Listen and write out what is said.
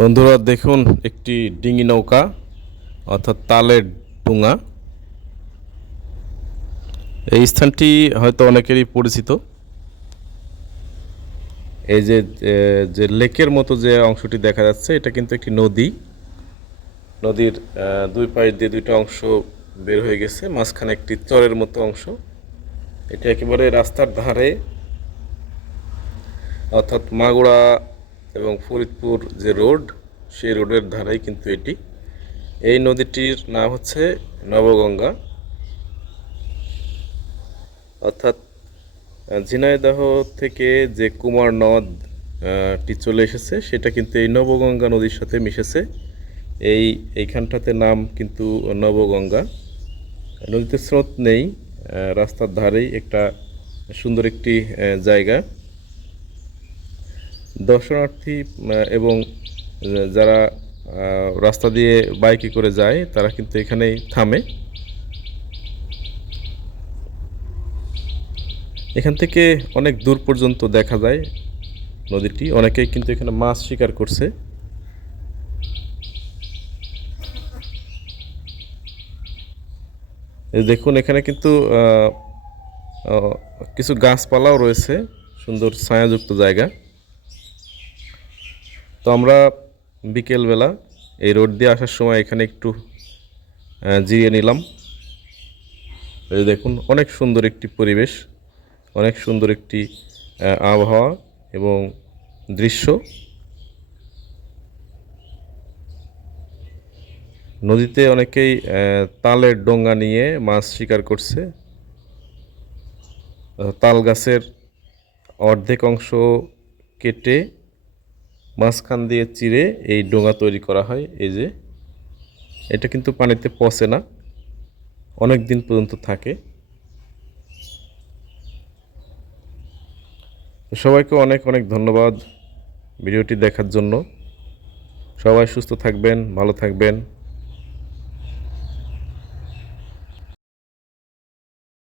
বন্ধুরা, দেখুন একটি ডিঙি নৌকা, অর্থাৎ তালের ডুঙা। এই স্থানটি হয়তো অনেকেরই পরিচিত। এই যে যে লেকের মতো যে অংশটি দেখা যাচ্ছে, এটা কিন্তু একটি নদী। নদীর দুই পাশ দিয়ে দুইটা অংশ বের হয়ে গেছে, মাঝখানে একটি চরের মতো অংশ। এটা একেবারে রাস্তার ধারে, অর্থাৎ মাগুরা এবং ফরিদপুর যে রোড সেই রোডের ধারেই কিন্তু এটি। এই নদীটির নাম হচ্ছে নবগঙ্গা। অর্থাৎ ঝিনাইদহ থেকে যে কুমার নদ আহ, টি চলে এসেছে সেটা কিন্তু এই নবগঙ্গা নদীর সাথে মিশেছে। এই এইখানটাতে নাম কিন্তু নবগঙ্গা। নদীতে স্রোত নেই রাস্তার ধারেই একটা সুন্দর একটি জায়গা। দর্শনার্থী এবং যারা রাস্তা দিয়ে বাইকে করে যায়, তারা কিন্তু এখানেই থামে। এখান থেকে অনেক দূর পর্যন্ত দেখা যায় নদীটি। অনেকেই কিন্তু এখানে মাছ শিকার করছে। দেখুন, এখানে কিন্তু কিছু গাছপালাও রয়েছে। সুন্দর ছায়াযুক্ত জায়গা। তো আমরা বিকেলবেলা এই রোড দিয়ে আসার সময় এখানে একটু জিরিয়ে নিলাম। এই দেখুন, অনেক সুন্দর একটি পরিবেশ, অনেক সুন্দর একটি আবহাওয়া এবং দৃশ্য। নদীতে অনেকেই তালের ডোঙ্গা নিয়ে মাছ শিকার করছে। তাল গাছের অর্ধেক অংশ কেটে মাঝখান দিয়ে চিরে এই ডোঙা তৈরি করা হয়, এই যে। এটা কিন্তু পানিতে পচে না, অনেক দিন পর্যন্ত থাকে। সবাইকে অনেক অনেক ধন্যবাদ ভিডিওটি দেখার জন্য। সবাই সুস্থ থাকবেন, ভালো থাকবেন।